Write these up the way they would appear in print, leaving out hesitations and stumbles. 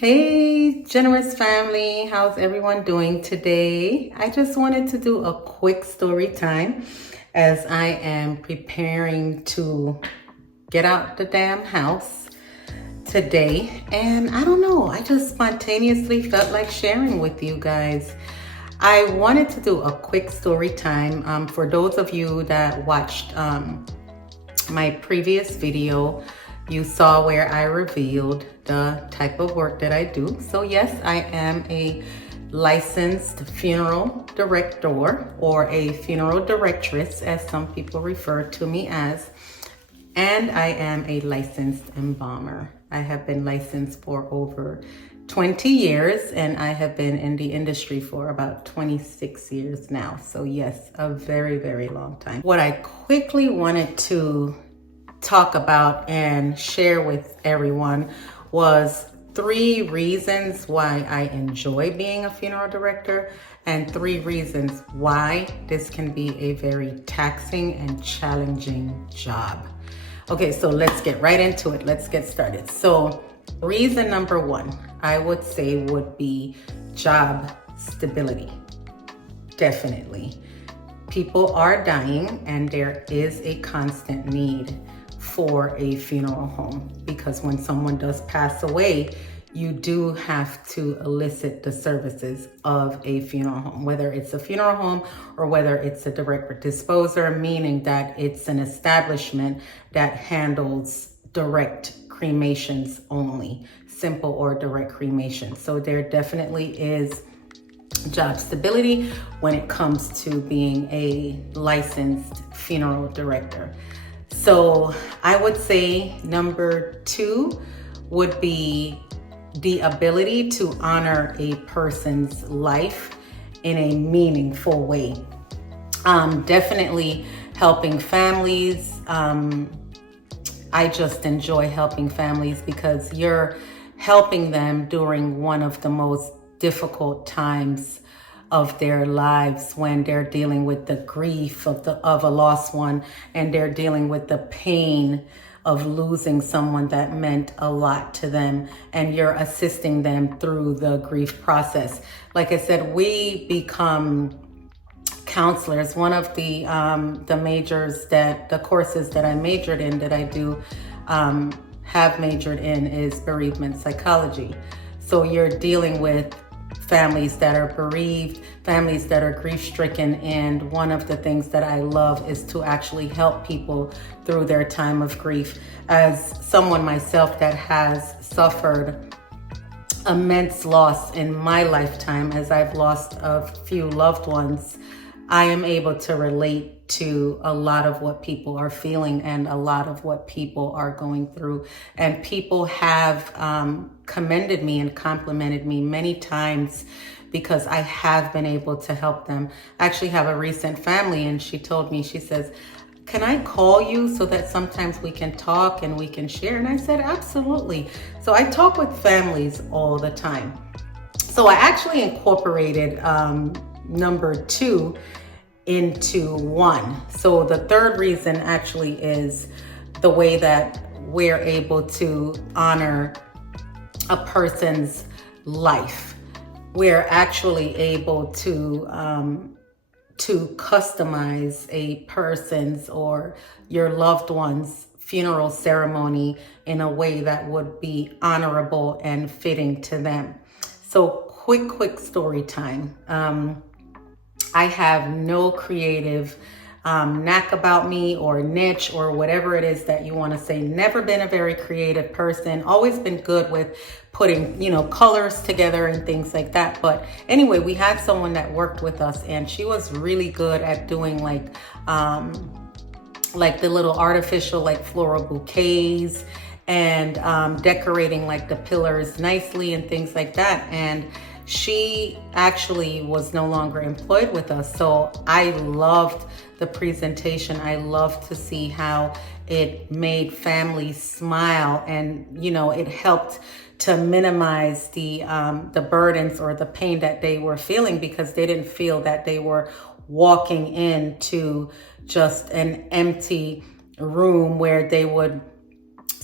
Hey, generous family, how's everyone doing today? I just wanted to do a quick story time as I am preparing to get out the damn house today. And I don't know, I just spontaneously felt like sharing with you guys. I wanted to do a quick story time. For those of you that watched my previous video, you saw where I revealed the type of work that I do. So yes, I am a licensed funeral director, or a funeral directress as some people refer to me as, and I am a licensed embalmer. I have been licensed for over 20 years and I have been in the industry for about 26 years now. So yes, a very, very long time. What I quickly wanted to talk about and share with everyone was 3 reasons why I enjoy being a funeral director and 3 reasons why this can be a very taxing and challenging job. Okay, so let's get right into it. Let's get started. So reason number 1, I would say, would be job stability. Definitely. People are dying and there is a constant need for a funeral home, because when someone does pass away, you do have to elicit the services of a funeral home, whether it's a funeral home or whether it's a direct disposer, meaning that it's an establishment that handles direct cremations only, simple or direct cremation. So there definitely is job stability when it comes to being a licensed funeral director. So I would say number 2 would be the ability to honor a person's life in a meaningful way. Definitely helping families. I just enjoy helping families because you're helping them during one of the most difficult times of their lives, when they're dealing with the grief of a lost one, and they're dealing with the pain of losing someone that meant a lot to them, and you're assisting them through the grief process. Like I said, we become counselors. One of the courses that I majored in, that I do have majored in, is bereavement psychology. So you're dealing with families that are bereaved, families that are grief-stricken, and one of the things that I love is to actually help people through their time of grief. As someone myself that has suffered immense loss in my lifetime, as I've lost a few loved ones, I am able to relate to a lot of what people are feeling and a lot of what people are going through. And people have commended me and complimented me many times because I have been able to help them. I actually have a recent family, and she told me, she says, "Can I call you so that sometimes we can talk and we can share?" And I said, absolutely. So I talk with families all the time. So I actually incorporated number 2 into 1. So the 3rd reason actually is the way that we're able to honor a person's life. We're actually able to customize a person's or your loved one's funeral ceremony in a way that would be honorable and fitting to them. So quick story time. I have no creative knack about me, or niche, or whatever it is that you want to say. Never been a very creative person. Always been good with putting, colors together and things like that. But anyway, we had someone that worked with us, and she was really good at doing like the little artificial, like floral bouquets, and decorating like the pillars nicely and things like that. And she actually was no longer employed with us. So I loved the presentation. I loved to see how it made families smile, and it helped to minimize the burdens or the pain that they were feeling, because they didn't feel that they were walking into just an empty room where they would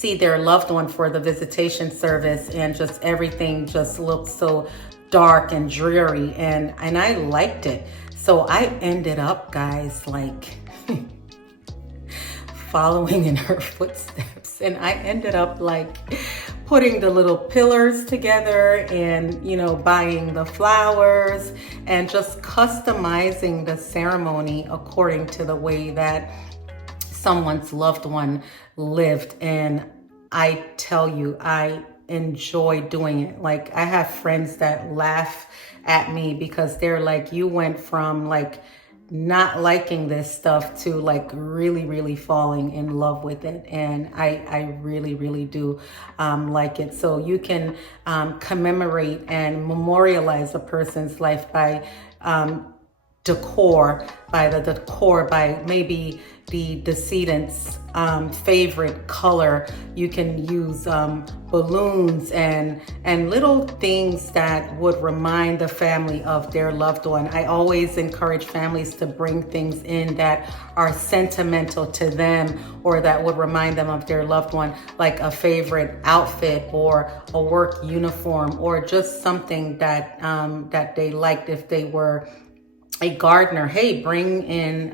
see their loved one for the visitation service, and just everything just looked so dark and dreary, and I liked it. So I ended up, guys, like following in her footsteps, and I ended up like putting the little pillars together, and buying the flowers and just customizing the ceremony according to the way that someone's loved one lived. And I tell you, I enjoy doing it. Like, I have friends that laugh at me because they're like, you went from like not liking this stuff to like really, really falling in love with it. And I really, really do like it. So you can commemorate and memorialize a person's life by decor, by maybe the decedent's favorite color. You can use balloons and little things that would remind the family of their loved one. I always encourage families to bring things in that are sentimental to them, or that would remind them of their loved one, like a favorite outfit or a work uniform, or just something that that they liked. If they were a gardener, hey, bring in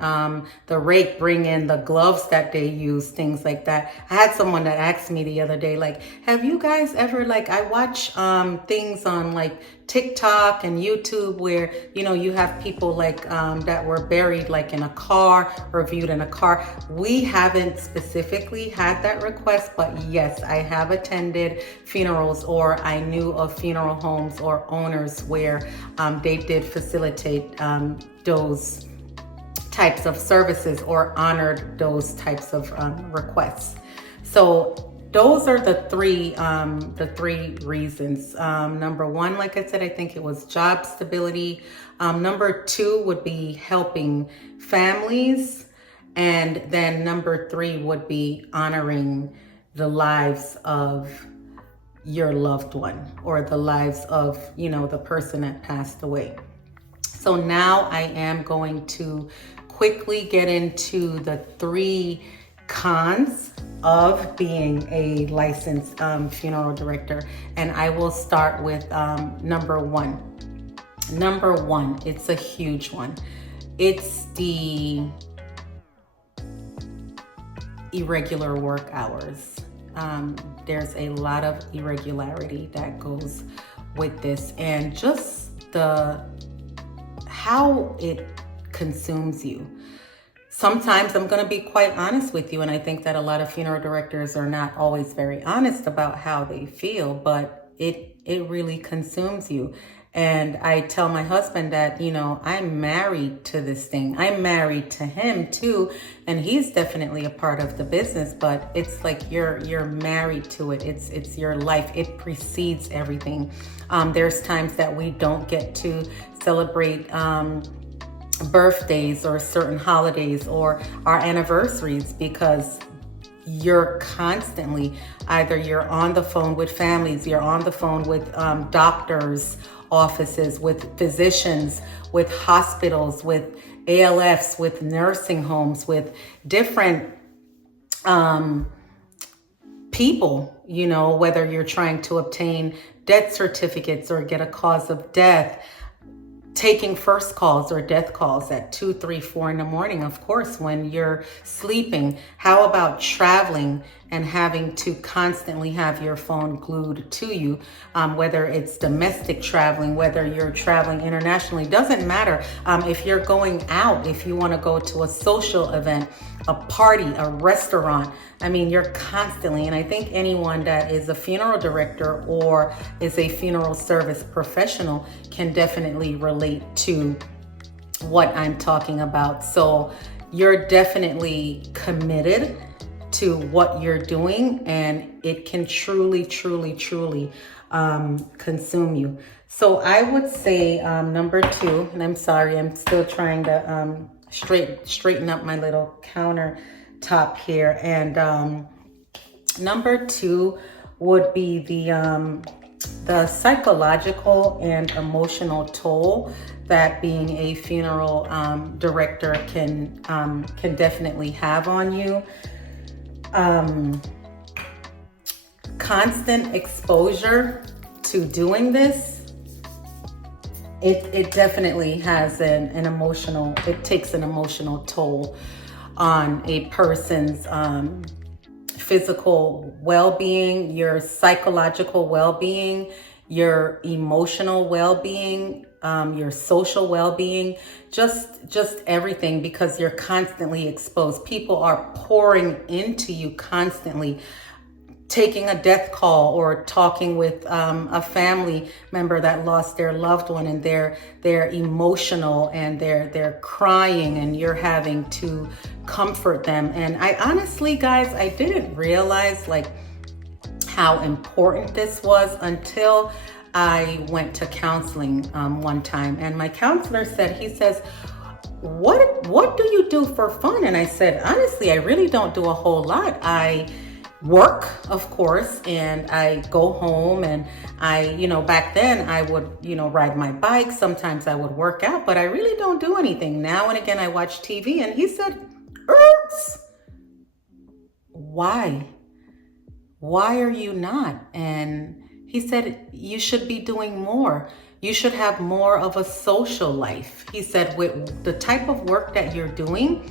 the rake, bring in the gloves that they use, things like that. I had someone that asked me the other day, like, have you guys ever, like, I watch things on like TikTok and YouTube where, you have people like that were buried like in a car, or viewed in a car. We haven't specifically had that request, but yes, I have attended funerals, or I knew of funeral homes or owners where they did facilitate those types of services, or honored those types of requests. So those are the three reasons. Number one, like I said, I think it was job stability. Number two would be helping families. And then number three would be honoring the lives of your loved one, or the lives of, the person that passed away. So now I am going to quickly get into the three cons of being a licensed funeral director. And I will start with number one. Number one, it's a huge one. It's the irregular work hours. There's a lot of irregularity that goes with this, and just how it consumes you. Sometimes, I'm going to be quite honest with you, and I think that a lot of funeral directors are not always very honest about how they feel, but it really consumes you. And I tell my husband that, I'm married to this thing. I'm married to him too, and he's definitely a part of the business, but it's like you're married to it. It's your life. It precedes everything. There's times that we don't get to celebrate birthdays or certain holidays or our anniversaries, because you're constantly, either you're on the phone with families, you're on the phone with doctors' offices, with physicians, with hospitals, with ALFs, with nursing homes, with different people, whether you're trying to obtain death certificates or get a cause of death, taking first calls or death calls at 2, 3, 4 in the morning, of course, when you're sleeping. How about traveling and having to constantly have your phone glued to you, whether it's domestic traveling, whether you're traveling internationally, doesn't matter. If you're going out, if you want to go to a social event, a party, a restaurant, I mean, you're constantly, and I think anyone that is a funeral director or is a funeral service professional can definitely relate to what I'm talking about. So you're definitely committed to what you're doing, and it can truly, truly, truly consume you. So I would say number two, and I'm sorry, I'm still trying to straighten up my little countertop here. And number two would be the psychological and emotional toll that being a funeral director can definitely have on you. constant exposure to doing this, it definitely has it takes an emotional toll on a person's physical well-being, your psychological well-being, your emotional well-being, your social well-being, just everything, because you're constantly exposed. People are pouring into you constantly, taking a death call or talking with a family member that lost their loved one, and they're emotional and they're crying, and you're having to comfort them. And I honestly, guys, I didn't realize like how important this was until I went to counseling one time, and my counselor said, he says, what do you do for fun? And I said, honestly, I really don't do a whole lot. I work, of course, and I go home, and back then I would, ride my bike. Sometimes I would work out, but I really don't do anything. Now and again, I watch TV. And he said, Ertz, why are you not? And he said, you should be doing more. You should have more of a social life. He said, with the type of work that you're doing,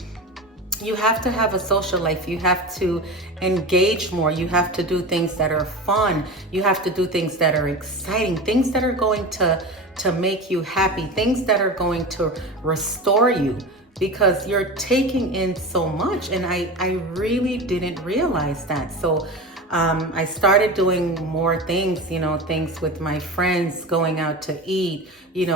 you have to have a social life. You have to engage more. You have to do things that are fun. You have to do things that are exciting, things that are going to make you happy, things that are going to restore you, because you're taking in so much. And I really didn't realize that. So I started doing more things, things with my friends, going out to eat,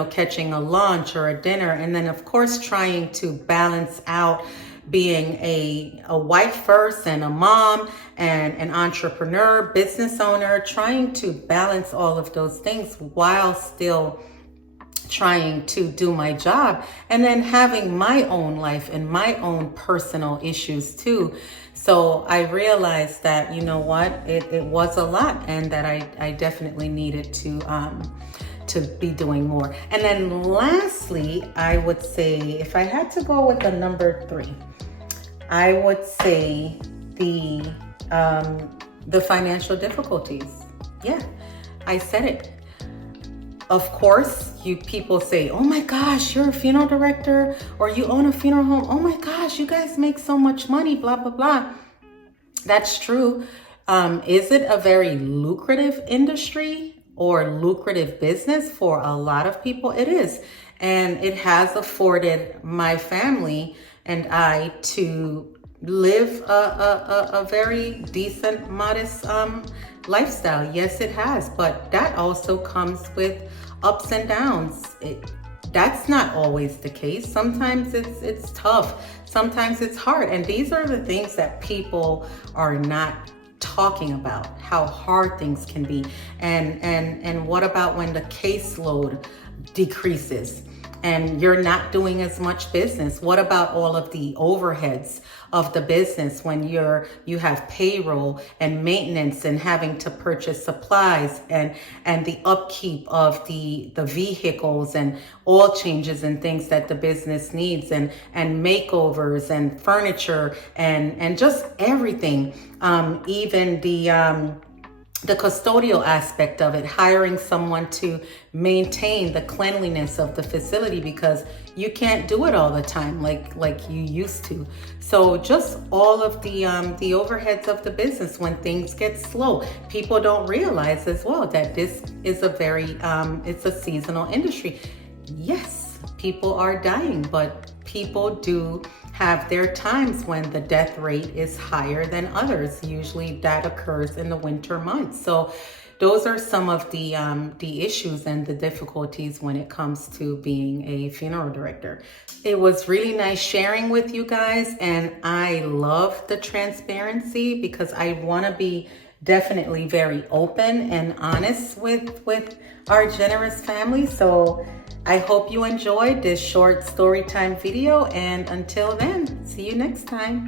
catching a lunch or a dinner. And then, of course, trying to balance out being a wife first, and a mom, and an entrepreneur, business owner, trying to balance all of those things while still trying to do my job, and then having my own life and my own personal issues too. So I realized that, it was a lot, and that I definitely needed to be doing more. And then lastly, I would say, if I had to go with a number 3, I would say the financial difficulties. Yeah, I said it. Of course, people say, oh my gosh, you're a funeral director, or you own a funeral home. Oh my gosh, you guys make so much money, blah, blah, blah. That's true. Is it a very lucrative industry or lucrative business for a lot of people? It is. And it has afforded my family and I to live a very decent, modest lifestyle. Yes, it has. But that also comes with ups and downs. That's not always the case. Sometimes it's tough. Sometimes it's hard. And these are the things that people are not talking about, how hard things can be. And what about when the caseload decreases and you're not doing as much business? What about all of the overheads of the business when you have payroll and maintenance and having to purchase supplies and the upkeep of the vehicles and oil changes and things that the business needs, and makeovers and furniture and just everything, even the custodial aspect of it, hiring someone to maintain the cleanliness of the facility, because you can't do it all the time like you used to. So just all of the overheads of the business when things get slow. People don't realize as well that this is a very it's a seasonal industry. Yes, people are dying, but people do have their times when the death rate is higher than others. Usually that occurs in the winter months. So those are some of the issues and the difficulties when it comes to being a funeral director. It was really nice sharing with you guys, and I love the transparency because I want to be definitely very open and honest with our generous family. So I hope you enjoyed this short story time video, and until then, see you next time.